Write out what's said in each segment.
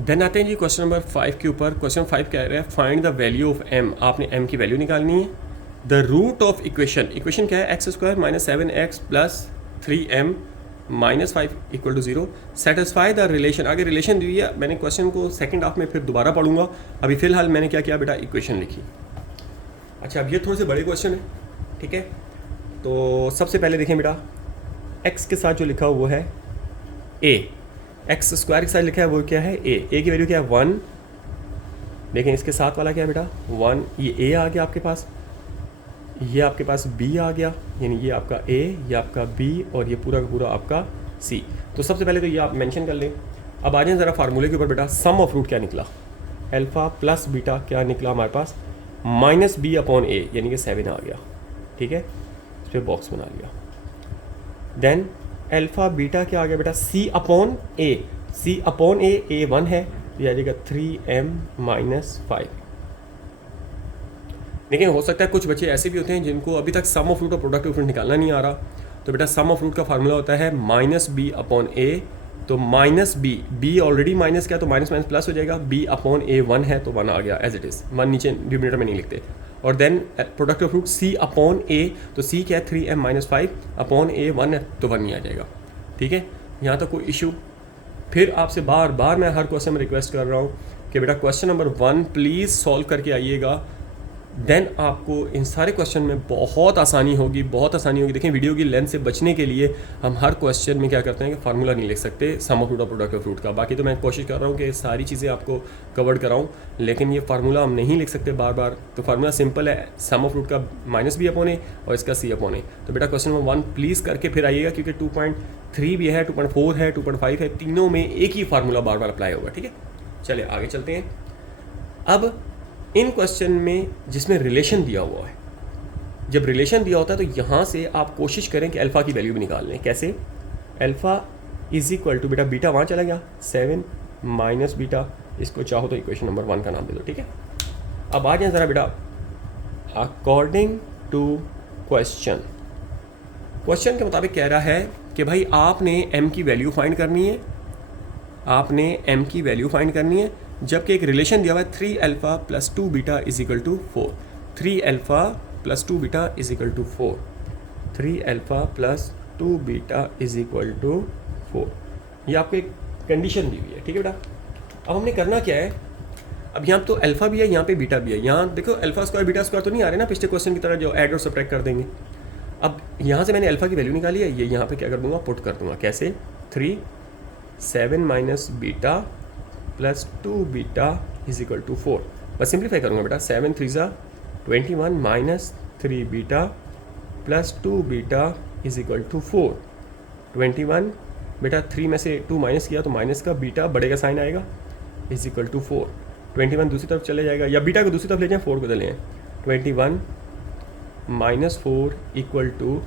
Then आते हैं जी question number 5 के ऊपर। क्वेश्चन 5 कह रहा है find the value of m। आपने m की वैल्यू निकालनी है। The root of equation, equation क्या है, x square minus 7x plus 3m minus 5 equal to 0। Satisfy the relation, आगे रिलेशन दी है। मैंने क्वेश्चन को सेकंड हाफ में फिर दोबारा पढ़ूंगा, अभी फिलहाल मैंने क्या किया बेटा, इक्वेशन लिखी। अच्छा, अब ये थोड़े से बड़े क्वेश्चन है, ठीक है। तो सबसे पहले देखें बेटा, x के साथ जो लिखा हुआ है a, एक्स स्क्वायर के साथ लिखा है वो क्या है a की वैल्यू क्या है 1। लेकिन इसके साथ वाला क्या है बेटा 1, ये a आ गया आपके पास, ये आपके पास b आ गया, यानी ये आपका a, ये आपका b और ये पूरा का पूरा आपका c। तो सबसे पहले तो ये आप मेंशन कर लें। अब आ जाए ज़रा फार्मूले के ऊपर बेटा, सम ऑफ रूट क्या निकला, अल्फ़ा प्लस बीटा क्या निकला हमारे पास माइनस b अपॉन a, यानी कि 7 आ गया, ठीक है। इस पर बॉक्स बना लिया। देन अल्फ़ा बीटा क्या आ गया बेटा, c upon a, c upon a 1 है, तो ये आ जाएगा 3m माइनस 5। लेकिन हो सकता है कुछ बच्चे ऐसे भी होते हैं जिनको अभी तक सम ऑफ रूट और प्रोडक्ट ऑफ रूट निकालना नहीं आ रहा। तो बेटा सम ऑफ रूट का फार्मूला होता है माइनस b अपॉन a। तो माइनस b ऑलरेडी माइनस क्या, तो माइनस माइनस प्लस हो जाएगा, b अपॉन a 1 है तो 1 आ गया एज इट इज़, 1 नीचे डिनोमिनेटर में नहीं लिखते। और then product of root c upon a, तो c क्या है 3m माइनस 5 अपॉन a 1 है तो 1 नहीं आ जाएगा, ठीक है। यहाँ तक कोई इशू। फिर आपसे बार बार मैं हर क्वेश्चन में रिक्वेस्ट कर रहा हूँ कि बेटा क्वेश्चन नंबर 1 प्लीज़ सॉल्व करके आइएगा। देन आपको इन सारे क्वेश्चन में बहुत आसानी होगी, बहुत आसानी होगी। देखें, वीडियो की लेंथ से बचने के लिए हम हर क्वेश्चन में क्या करते हैं कि फार्मूला नहीं लिख सकते सम ऑफ रूट और प्रोडक्ट ऑफ रूट का। बाकी तो मैं कोशिश कर रहा हूँ कि सारी चीज़ें आपको कवर कराऊँ, लेकिन ये फार्मूला हम नहीं लिख सकते बार बार। तो फार्मूला सिंपल है, सम ऑफ रूट का माइनस b अपॉन a और इसका c अपॉन a। तो बेटा क्वेश्चन नंबर 1 प्लीज़ करके फिर आइएगा, क्योंकि 2.3 भी है, 2.4 है, 2.5 है, तीनों में एक ही फार्मूला बार बार अप्लाई होगा, ठीक है। चलिए आगे चलते हैं। अब इन क्वेश्चन में जिसमें रिलेशन दिया हुआ है, जब रिलेशन दिया होता है तो यहाँ से आप कोशिश करें कि अल्फ़ा की वैल्यू भी निकाल लें। कैसे, अल्फ़ा इज इक्वल टू, बेटा बीटा वहाँ चला गया 7 माइनस बीटा, इसको चाहो तो इक्वेशन नंबर 1 का नाम दे दो, ठीक है। अब आ जाए ज़रा बेटा, अकॉर्डिंग टू क्वेश्चन, क्वेश्चन के मुताबिक कह रहा है कि भाई आपने m की वैल्यू फाइंड करनी है, आपने m की वैल्यू फाइंड करनी है, जबकि एक रिलेशन दिया हुआ है 3 alpha plus 2 beta is equal to 4। 3 alpha plus 2 beta is equal to 4। 3 alpha plus 2 beta is equal to 4, ये आपको एक कंडीशन दी हुई है, ठीक है बेटा। अब हमने करना क्या है, अब यहाँ तो अल्फ़ा भी है, यहाँ पे बीटा भी है। यहाँ देखो अल्फ़ा स्क्वायर बीटा स्क्वायर तो नहीं आ रहे ना पिछले क्वेश्चन की तरह जो ऐड और सब्ट्रैक्ट कर देंगे। अब यहाँ से मैंने अल्फ़ा की वैल्यू निकाली है, ये यहाँ पे क्या कर दूंगा, पुट कर दूंगा। कैसे, 3 7 minus beta plus 2 beta is equal to 4। बस सिंप्लीफाई करूँगा बेटा, 7 3 21 minus 3 beta plus 2 beta is equal to 4। 21 बेटा 3 में से 2 माइनस किया तो माइनस का बीटा बड़े का साइन आएगा इज इक्वल टू 4। 21 दूसरी तरफ चले जाएगा, या बीटा को दूसरी तरफ ले जाएं, 4 को ले लें। 21 माइनस 4 इक्वल टू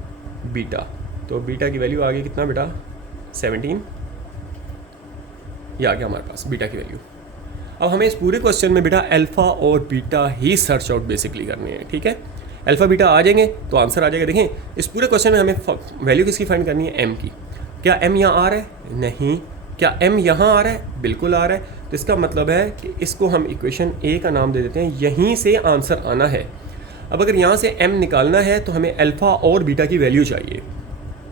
बीटा, तो बीटा की वैल्यू आ गई कितना बेटा 17, ये आ गया हमारे पास बीटा की वैल्यू। अब हमें इस पूरे क्वेश्चन में बेटा अल्फ़ा और बीटा ही सर्च आउट बेसिकली करने हैं, ठीक है। अल्फ़ा बीटा आ जाएंगे तो आंसर आ जाएगा। देखें इस पूरे क्वेश्चन में हमें वैल्यू किसकी फाइंड करनी है, m की। क्या m यहाँ आ रहा है, नहीं। क्या m यहाँ आ रहा है, बिल्कुल आ रहा है। तो इसका मतलब है कि इसको हम इक्वेशन a का नाम दे देते हैं, यहीं से आंसर आना है। अब अगर यहाँ से m निकालना है तो हमें अल्फ़ा और बीटा की वैल्यू चाहिए।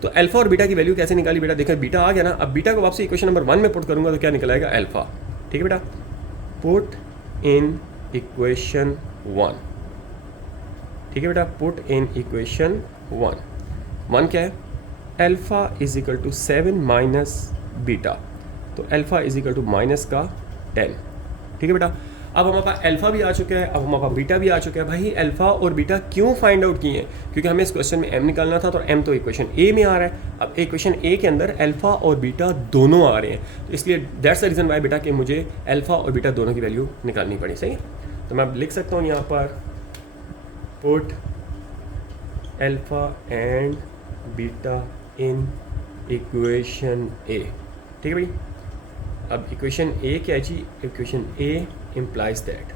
तो अल्फ़ा और बीटा की वैल्यू कैसे निकाली बेटा, देखो बीटा आ गया ना, अब बीटा को वापसी इक्वेशन नंबर 1 में पुट करूँगा तो क्या निकल आएगा, अल्फ़ा, ठीक है बेटा। पुट इन इक्वेशन 1, ठीक है बेटा, पुट इन इक्वेशन 1 क्या है, alpha is equal to 7 minus beta, तो alpha is equal to minus का 10, ठीक है बेटा। अब हमारे पास अल्फ़ा भी आ चुका है, अब हमारे पास बीटा भी आ चुका है। भाई अल्फ़ा और बीटा क्यों फाइंड आउट किए हैं, क्योंकि हमें इस क्वेश्चन में m निकालना था, तो m तो इक्वेशन a में आ रहा है। अब इक्वेशन a के अंदर अल्फ़ा और बीटा दोनों आ रहे हैं, तो इसलिए दैट्स द रीज़न वाई बेटा कि मुझे अल्फ़ा और बीटा दोनों की वैल्यू निकालनी पड़ी, सही है। तो मैं अब लिख सकता हूँ यहाँ पर put alpha and beta in equation a, ठीक है भाई। अब इक्वेशन a क्या है जी, इक्वेशन a इम्प्लाइज दैट,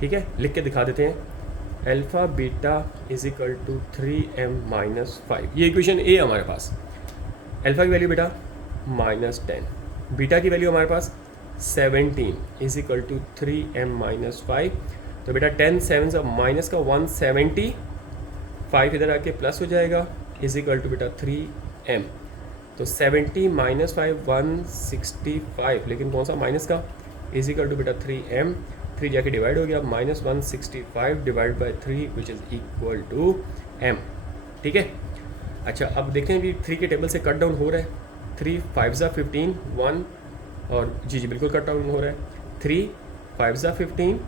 ठीक है, लिख के दिखा देते हैं। Alpha beta is equal to 3m minus 5, ये इक्वेशन a हमारे पास। अल्फ़ा की वैल्यू बेटा -10, बीटा की वैल्यू हमारे पास 17 is equal to 3m minus 5। तो बेटा 10 7 से माइनस का 170, 5 इधर आके प्लस हो जाएगा, इज इक्वल टू बेटा 3m। तो 70 माइनस 5 165, लेकिन कौन सा माइनस का, इज इक्वल टू बेटा 3m, 3 जाके डिवाइड हो गया, minus 165 divide by 3 which is equal to m। ठीक है। अच्छा अब देखें भी 3 के टेबल से कट डाउन हो रहा है, 3 5 ज़ा 15 1, और जी बिल्कुल कट डाउन हो रहा है, 3 5 ज़ा 15,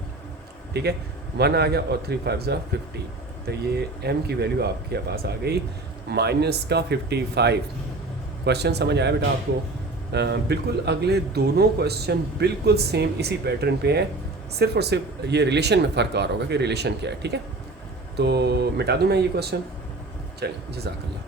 ठीक है, 1 आ गया, और 3 5 ज़ा 50। तो ये m की वैल्यू आपके पास आ गई माइनस का 55। क्वेश्चन समझ आया बेटा आपको? बिल्कुल अगले दोनों क्वेश्चन बिल्कुल सेम इसी पैटर्न पे हैं, सिर्फ और सिर्फ ये रिलेशन में फ़र्क आ रहा होगा कि रिलेशन क्या है। ठीक है, तो मिटा दूँ मैं ये क्वेश्चन? चलिए, जज़ाकल्लाह।